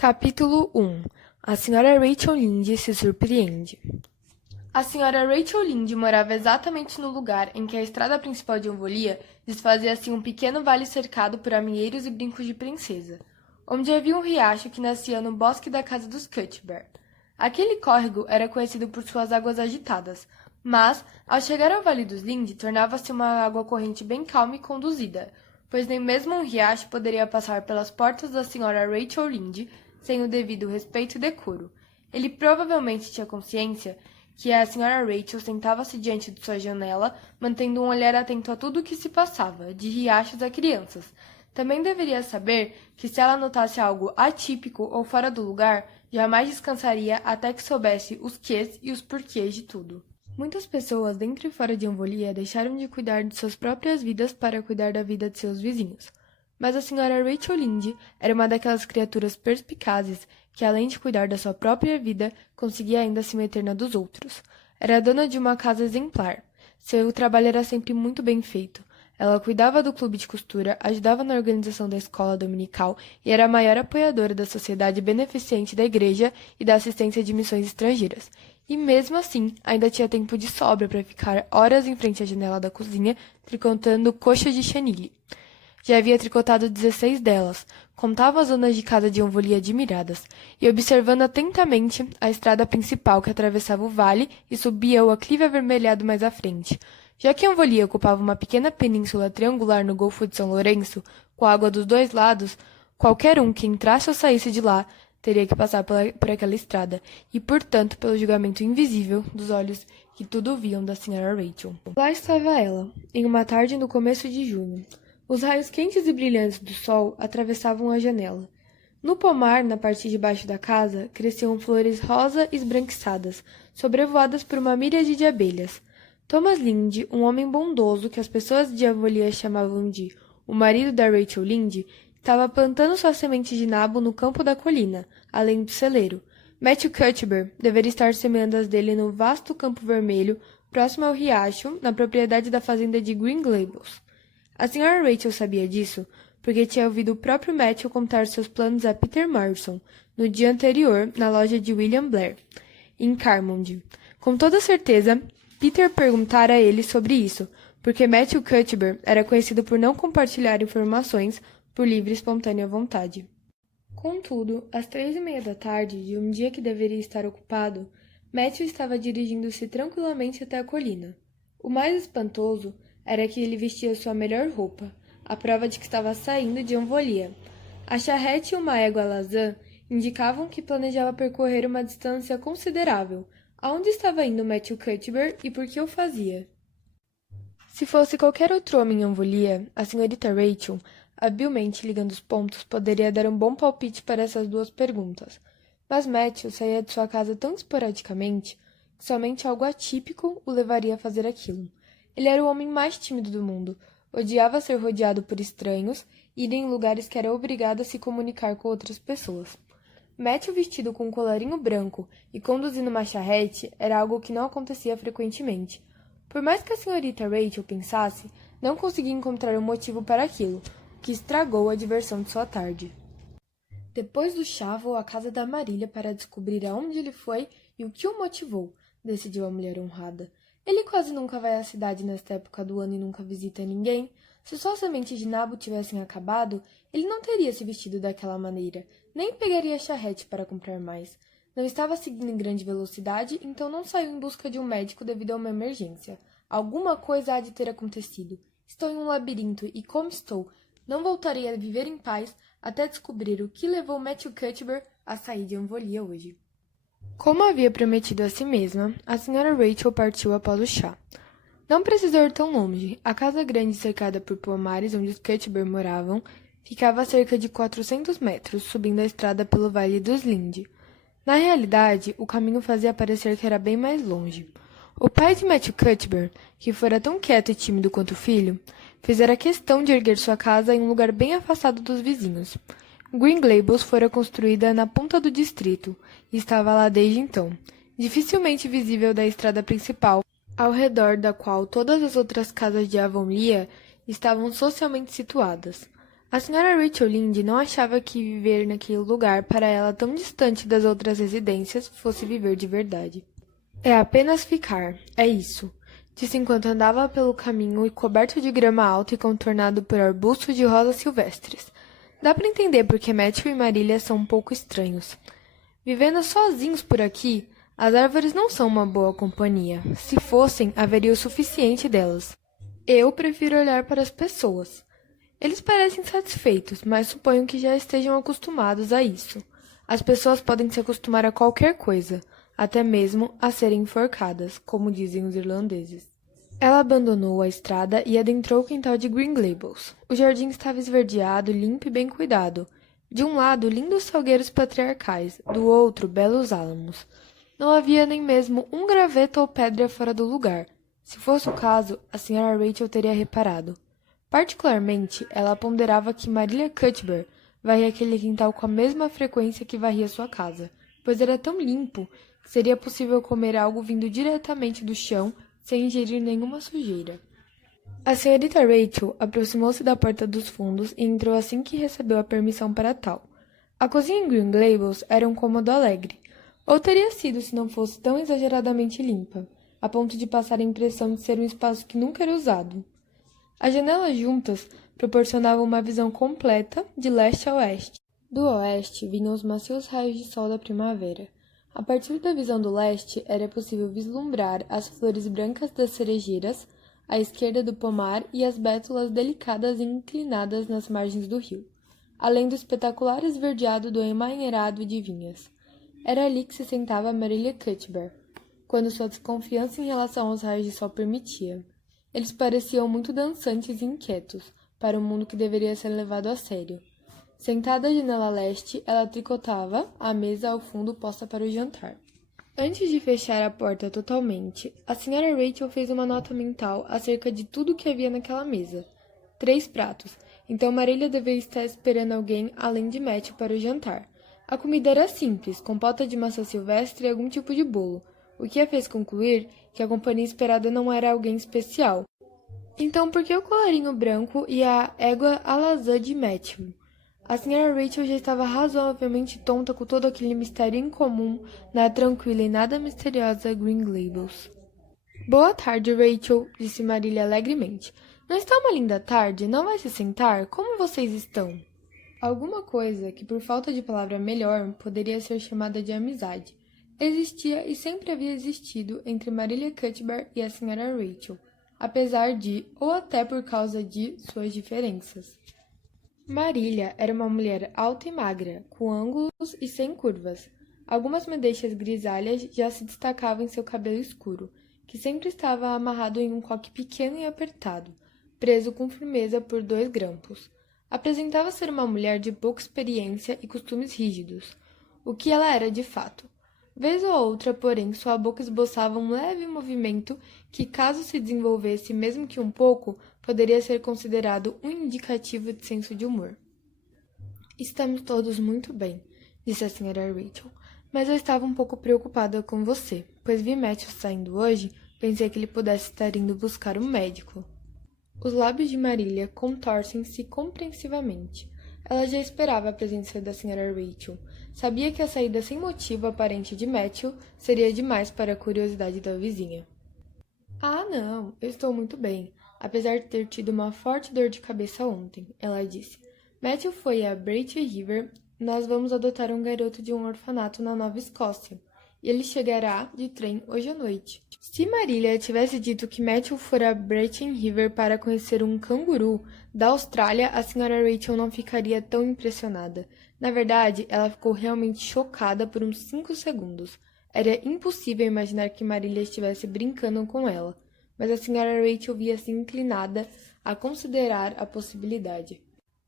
Capítulo 1. A senhora Rachel Lynde se surpreende. A senhora Rachel Lynde morava exatamente no lugar em que a estrada principal de Anvolia desfazia-se um pequeno vale cercado por amieiros e brincos de princesa, onde havia um riacho que nascia no bosque da casa dos Cuthbert. Aquele córrego era conhecido por suas águas agitadas, mas, ao chegar ao Vale dos Lynde, tornava-se uma água corrente bem calma e conduzida, pois nem mesmo um riacho poderia passar pelas portas da senhora Rachel Lynde sem o devido respeito e decoro. Ele provavelmente tinha consciência que a senhora Rachel sentava-se diante de sua janela, mantendo um olhar atento a tudo o que se passava, de riachos a crianças. Também deveria saber que se ela notasse algo atípico ou fora do lugar, jamais descansaria até que soubesse os quês e os porquês de tudo. Muitas pessoas dentro e fora de Anvolia deixaram de cuidar de suas próprias vidas para cuidar da vida de seus vizinhos. Mas a senhora Rachel Lynde era uma daquelas criaturas perspicazes que, além de cuidar da sua própria vida, conseguia ainda se meter na dos outros. Era dona de uma casa exemplar. Seu trabalho era sempre muito bem feito. Ela cuidava do clube de costura, ajudava na organização da escola dominical e era a maior apoiadora da sociedade beneficente da igreja e da assistência de missões estrangeiras. E mesmo assim, ainda tinha tempo de sobra para ficar horas em frente à janela da cozinha, tricotando coxas de chenille. Já havia tricotado 16 delas, contava as donas de casa de Anvolia admiradas, e observando atentamente a estrada principal que atravessava o vale e subia o aclive avermelhado mais à frente. Já que Anvolia ocupava uma pequena península triangular no Golfo de São Lourenço, com água dos dois lados, qualquer um que entrasse ou saísse de lá teria que passar por aquela estrada, e, portanto, pelo julgamento invisível dos olhos que tudo viam da senhora Rachel. Lá estava ela, em uma tarde no começo de junho. Os raios quentes e brilhantes do sol atravessavam a janela. No pomar, na parte de baixo da casa, cresciam flores rosa esbranquiçadas, sobrevoadas por uma míriade de abelhas. Thomas Lynde, um homem bondoso que as pessoas de Anvolia chamavam de o marido da Rachel Lynde, estava plantando suas sementes de nabo no campo da colina, além do celeiro. Matthew Cuthbert deveria estar semeando as dele no vasto campo vermelho, próximo ao riacho, na propriedade da fazenda de Green Gables. A senhora Rachel sabia disso porque tinha ouvido o próprio Matthew contar seus planos a Peter Morrison, no dia anterior, na loja de William Blair, em Carmond. Com toda certeza, Peter perguntara a ele sobre isso, porque Matthew Cuthbert era conhecido por não compartilhar informações por livre e espontânea vontade. Contudo, às 3:30 da tarde de um dia que deveria estar ocupado, Matthew estava dirigindo-se tranquilamente até a colina. O mais espantoso era que ele vestia sua melhor roupa, a prova de que estava saindo de Anvolia. A charrete e uma égua alazã indicavam que planejava percorrer uma distância considerável. Aonde estava indo Matthew Cuthbert e por que o fazia? Se fosse qualquer outro homem em Anvolia, a senhorita Rachel, habilmente ligando os pontos, poderia dar um bom palpite para essas duas perguntas. Mas Matthew saía de sua casa tão esporadicamente que somente algo atípico o levaria a fazer aquilo. Ele era o homem mais tímido do mundo, odiava ser rodeado por estranhos e ir em lugares que era obrigado a se comunicar com outras pessoas. Matthew, vestido com um colarinho branco e conduzindo uma charrete, era algo que não acontecia frequentemente. Por mais que a senhorita Rachel pensasse, não conseguia encontrar um motivo para aquilo, o que estragou a diversão de sua tarde. Depois do chá, vou à casa da Marília para descobrir aonde ele foi e o que o motivou, decidiu a mulher honrada. Ele quase nunca vai à cidade nesta época do ano e nunca visita ninguém. Se suas sementes de nabo tivessem acabado, ele não teria se vestido daquela maneira, nem pegaria a charrete para comprar mais. Não estava seguindo em grande velocidade, então não saiu em busca de um médico devido a uma emergência. Alguma coisa há de ter acontecido. Estou em um labirinto e, como estou, não voltarei a viver em paz até descobrir o que levou Matthew Cuthbert a sair de Anvolia hoje. Como havia prometido a si mesma, a senhora Rachel partiu após o chá. Não precisou ir tão longe. A casa grande cercada por pomares onde os Cuthbert moravam ficava a cerca de 400 metros, subindo a estrada pelo Vale dos Lynde. Na realidade, o caminho fazia parecer que era bem mais longe. O pai de Matthew Cuthbert, que fora tão quieto e tímido quanto o filho, fizera questão de erguer sua casa em um lugar bem afastado dos vizinhos. Green Gables fora construída na ponta do distrito e estava lá desde então, dificilmente visível da estrada principal, ao redor da qual todas as outras casas de Avonlea estavam socialmente situadas. A senhora Rachel Lynde não achava que viver naquele lugar, para ela tão distante das outras residências, fosse viver de verdade. É apenas ficar, é isso, disse enquanto andava pelo caminho e coberto de grama alta e contornado por arbustos de rosas silvestres. Dá para entender porque Matthew e Marília são um pouco estranhos. Vivendo sozinhos por aqui, as árvores não são uma boa companhia. Se fossem, haveria o suficiente delas. Eu prefiro olhar para as pessoas. Eles parecem satisfeitos, mas suponho que já estejam acostumados a isso. As pessoas podem se acostumar a qualquer coisa, até mesmo a serem enforcadas, como dizem os irlandeses. Ela abandonou a estrada e adentrou o quintal de Green Gables. O jardim estava esverdeado, limpo e bem cuidado. De um lado, lindos salgueiros patriarcais, do outro, belos álamos. Não havia nem mesmo um graveto ou pedra fora do lugar. Se fosse o caso, a Sra. Rachel teria reparado. Particularmente, ela ponderava que Marília Cuthbert varria aquele quintal com a mesma frequência que varria sua casa, pois era tão limpo que seria possível comer algo vindo diretamente do chão sem ingerir nenhuma sujeira. A senhorita Rachel aproximou-se da porta dos fundos e entrou assim que recebeu a permissão para tal. A cozinha em Green Gables era um cômodo alegre, ou teria sido se não fosse tão exageradamente limpa, a ponto de passar a impressão de ser um espaço que nunca era usado. As janelas juntas proporcionavam uma visão completa de leste a oeste. Do oeste vinham os macios raios de sol da primavera. A partir da visão do leste era possível vislumbrar as flores brancas das cerejeiras, à esquerda do pomar e as bétulas delicadas e inclinadas nas margens do rio, além do espetacular esverdeado do emaranhado de vinhas. Era ali que se sentava Marília Cuthbert, quando sua desconfiança em relação aos raios de sol permitia. Eles pareciam muito dançantes e inquietos, para um mundo que deveria ser levado a sério. Sentada à janela leste, ela tricotava, a mesa ao fundo posta para o jantar. Antes de fechar a porta totalmente, a Sra. Rachel fez uma nota mental acerca de tudo o que havia naquela mesa. 3 pratos, então Marília deveria estar esperando alguém além de Matthew para o jantar. A comida era simples, compota de maçã silvestre e algum tipo de bolo, o que a fez concluir que a companhia esperada não era alguém especial. Então, por que o colarinho branco e a égua alazã de Matthew? A Sra. Rachel já estava razoavelmente tonta com todo aquele mistério incomum na tranquila e nada misteriosa Green Gables. Boa tarde, Rachel, disse Marília alegremente. Não está uma linda tarde? Não vai se sentar? Como vocês estão? Alguma coisa que, por falta de palavra melhor, poderia ser chamada de amizade, existia e sempre havia existido entre Marília Cuthbert e a Sra. Rachel, apesar de, ou até por causa de, suas diferenças. Marília era uma mulher alta e magra, com ângulos e sem curvas. Algumas madeixas grisalhas já se destacavam em seu cabelo escuro, que sempre estava amarrado em um coque pequeno e apertado, preso com firmeza por 2 grampos. Apresentava ser uma mulher de pouca experiência e costumes rígidos, o que ela era de fato. Vez ou outra, porém, sua boca esboçava um leve movimento que, caso se desenvolvesse mesmo que um pouco, poderia ser considerado um indicativo de senso de humor. Estamos todos muito bem, disse a Sra. Rachel, mas eu estava um pouco preocupada com você, pois vi Matthew saindo hoje, pensei que ele pudesse estar indo buscar um médico. Os lábios de Marília contorcem-se compreensivamente. Ela já esperava a presença da Sra. Rachel. Sabia que a saída sem motivo aparente de Matthew seria demais para a curiosidade da vizinha. Ah, não, eu estou muito bem, apesar de ter tido uma forte dor de cabeça ontem, ela disse. Matthew foi a Bright River. Nós vamos adotar um garoto de um orfanato na Nova Escócia, e ele chegará de trem hoje à noite. Se Marília tivesse dito que Matthew fora a Brighton River para conhecer um canguru da Austrália, a Sra. Rachel não ficaria tão impressionada. Na verdade, ela ficou realmente chocada por uns 5 segundos. Era impossível imaginar que Marília estivesse brincando com ela, mas a Sra. Rachel via-se inclinada a considerar a possibilidade.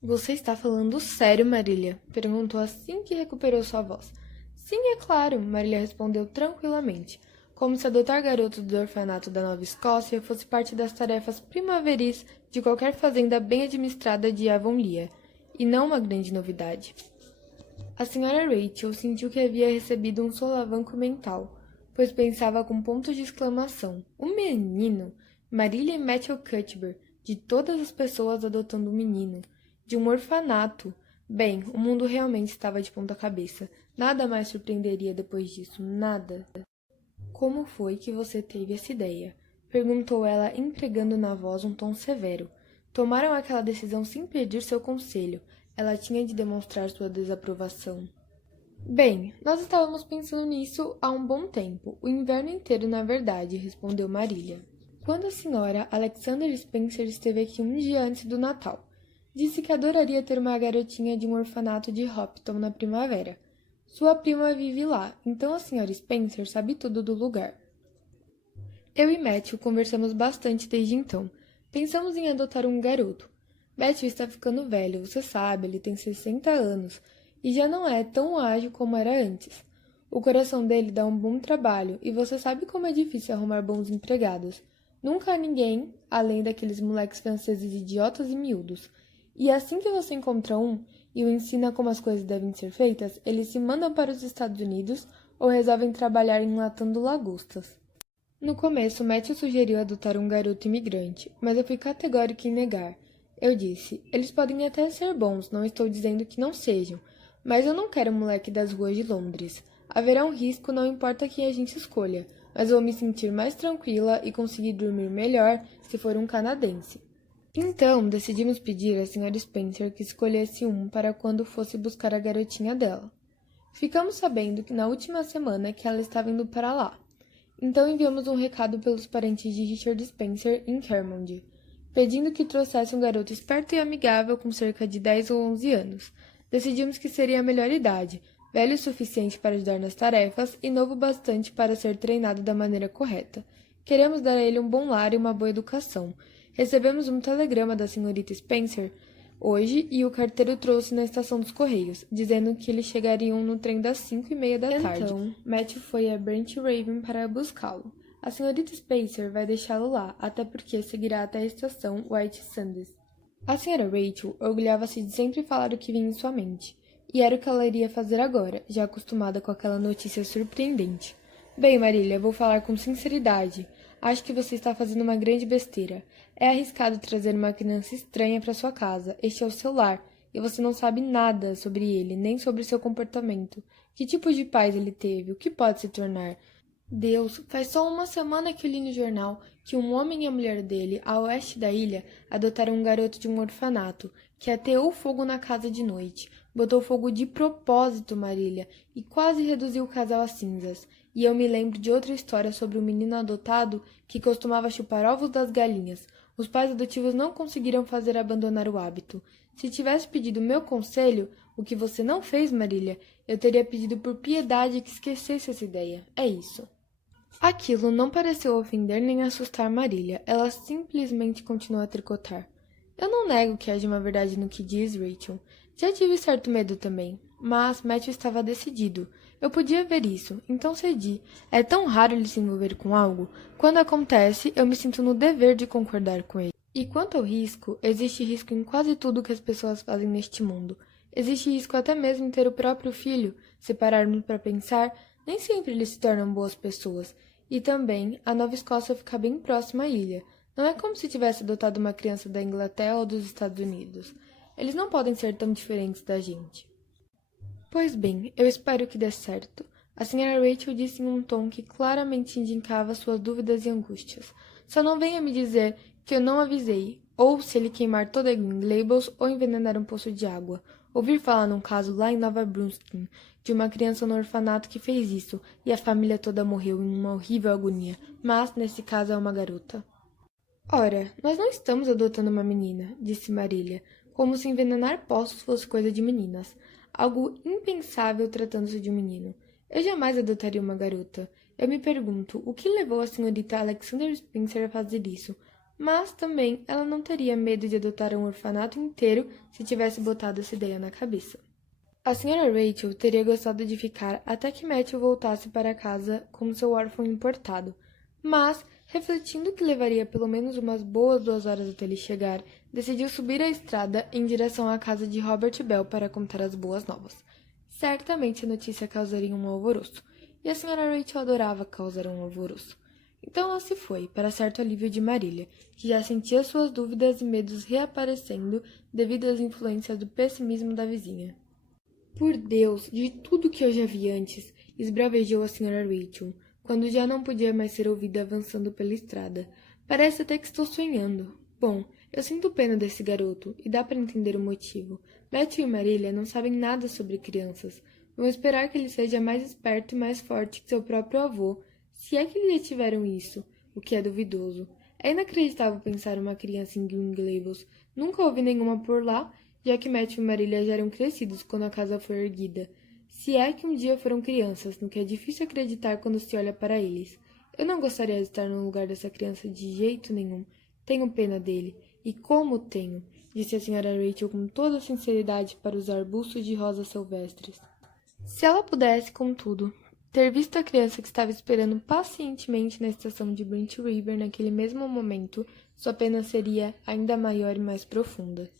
Você está falando sério, Marília? Perguntou assim que recuperou sua voz. Sim, é claro, Marília respondeu tranquilamente, como se adotar garotos do orfanato da Nova Escócia fosse parte das tarefas primaveris de qualquer fazenda bem administrada de Avonlea, e não uma grande novidade. A Sra. Rachel sentiu que havia recebido um solavanco mental, pois pensava com pontos de exclamação. Um menino! Marília e Matthew Cuthbert, de todas as pessoas adotando um menino. De um orfanato. Bem, o mundo realmente estava de ponta cabeça. Nada mais surpreenderia depois disso, nada. Como foi que você teve essa ideia? Perguntou ela, empregando na voz um tom severo. Tomaram aquela decisão sem pedir seu conselho. Ela tinha de demonstrar sua desaprovação. Bem, nós estávamos pensando nisso há um bom tempo, o inverno inteiro, na verdade, respondeu Marília. Quando a senhora Alexander Spencer esteve aqui um dia antes do Natal, disse que adoraria ter uma garotinha de um orfanato de Hopton na primavera. Sua prima vive lá, então a senhora Spencer sabe tudo do lugar. Eu e Matthew conversamos bastante desde então. Pensamos em adotar um garoto. Matthew está ficando velho, você sabe, ele tem 60 anos e já não é tão ágil como era antes. O coração dele dá um bom trabalho e você sabe como é difícil arrumar bons empregados. Nunca há ninguém, além daqueles moleques franceses idiotas e miúdos. E assim que você encontra um e o ensina como as coisas devem ser feitas, eles se mandam para os Estados Unidos ou resolvem trabalhar enlatando lagostas. No começo, Matthew sugeriu adotar um garoto imigrante, mas eu fui categórica em negar. Eu disse, eles podem até ser bons, não estou dizendo que não sejam, mas eu não quero um moleque das ruas de Londres. Haverá um risco, não importa quem a gente escolha, mas vou me sentir mais tranquila e conseguir dormir melhor se for um canadense. Então, decidimos pedir à Sra. Spencer que escolhesse um para quando fosse buscar a garotinha dela. Ficamos sabendo que na última semana que ela estava indo para lá. Então enviamos um recado pelos parentes de Richard Spencer em Kermond, pedindo que trouxesse um garoto esperto e amigável com cerca de 10 ou 11 anos. Decidimos que seria a melhor idade, velho o suficiente para ajudar nas tarefas e novo bastante para ser treinado da maneira correta. Queremos dar a ele um bom lar e uma boa educação. Recebemos um telegrama da senhorita Spencer hoje e o carteiro trouxe na estação dos Correios, dizendo que eles chegariam no trem das 5:30 da tarde. Então, Matthew foi a Brent Raven para buscá-lo. A senhorita Spencer vai deixá-lo lá, até porque seguirá até a estação White Sands. A senhora Rachel orgulhava-se de sempre falar o que vinha em sua mente, e era o que ela iria fazer agora, já acostumada com aquela notícia surpreendente. Bem, Marília, vou falar com sinceridade. Acho que você está fazendo uma grande besteira. É arriscado trazer uma criança estranha para sua casa. Este é o seu lar, e você não sabe nada sobre ele, nem sobre seu comportamento. Que tipo de pais ele teve? O que pode se tornar? Deus, faz só uma semana que eu li no jornal que um homem e a mulher dele, a oeste da ilha, adotaram um garoto de um orfanato, que ateou fogo na casa de noite. Botou fogo de propósito, Marília, e quase reduziu o casal a cinzas. E eu me lembro de outra história sobre um menino adotado que costumava chupar ovos das galinhas. Os pais adotivos não conseguiram fazer abandonar o hábito. Se tivesse pedido meu conselho, o que você não fez, Marília, eu teria pedido por piedade que esquecesse essa ideia. É isso. Aquilo não pareceu ofender nem assustar Marília. Ela simplesmente continuou a tricotar. Eu não nego que haja uma verdade no que diz, Rachel. Já tive certo medo também. Mas Matthew estava decidido. Eu podia ver isso, então cedi. É tão raro ele se envolver com algo. Quando acontece, eu me sinto no dever de concordar com ele. E quanto ao risco, existe risco em quase tudo que as pessoas fazem neste mundo. Existe risco até mesmo em ter o próprio filho. Se pararmos para pensar, nem sempre eles se tornam boas pessoas. E também, a Nova Escócia fica bem próxima à ilha. Não é como se tivesse adotado uma criança da Inglaterra ou dos Estados Unidos. Eles não podem ser tão diferentes da gente. Pois bem, eu espero que dê certo. A senhora Rachel disse em um tom que claramente indicava suas dúvidas e angústias. Só não venha me dizer que eu não avisei, ou se ele queimar toda a Green Gables ou envenenar um poço de água. Ouvi falar num caso lá em Nova Brunswick, de uma criança no orfanato que fez isso, e a família toda morreu em uma horrível agonia, mas nesse caso é uma garota. Ora, nós não estamos adotando uma menina, disse Marília, como se envenenar poços fosse coisa de meninas. Algo impensável tratando-se de um menino. Eu jamais adotaria uma garota. Eu me pergunto o que levou a senhorita Alexander Spencer a fazer isso. Mas também ela não teria medo de adotar um orfanato inteiro se tivesse botado essa ideia na cabeça. A senhora Rachel teria gostado de ficar até que Matthew voltasse para casa com seu órfão importado. Mas, refletindo que levaria pelo menos umas boas 2 horas até ele chegar, decidiu subir a estrada em direção à casa de Robert Bell para contar as boas novas. Certamente a notícia causaria um alvoroço, e a senhora Rachel adorava causar um alvoroço. Então ela se foi, para certo alívio de Marília, que já sentia suas dúvidas e medos reaparecendo devido às influências do pessimismo da vizinha. Por Deus, de tudo que eu já vi antes, esbravejou a senhora Rachel, quando já não podia mais ser ouvida avançando pela estrada. Parece até que estou sonhando. Bom, eu sinto pena desse garoto, e dá para entender o motivo. Matthew e Marília não sabem nada sobre crianças. Vão esperar que ele seja mais esperto e mais forte que seu próprio avô, se é que eles já tiveram isso, o que é duvidoso. É inacreditável pensar uma criança em Green Gables. Nunca houve nenhuma por lá, já que Matthew e Marília já eram crescidos quando a casa foi erguida. Se é que um dia foram crianças, no que é difícil acreditar quando se olha para eles. Eu não gostaria de estar no lugar dessa criança de jeito nenhum. Tenho pena dele. E como tenho, disse a senhora Rachel com toda a sinceridade para os arbustos de rosas silvestres. Se ela pudesse, contudo, ter visto a criança que estava esperando pacientemente na estação de Brent River naquele mesmo momento, sua pena seria ainda maior e mais profunda.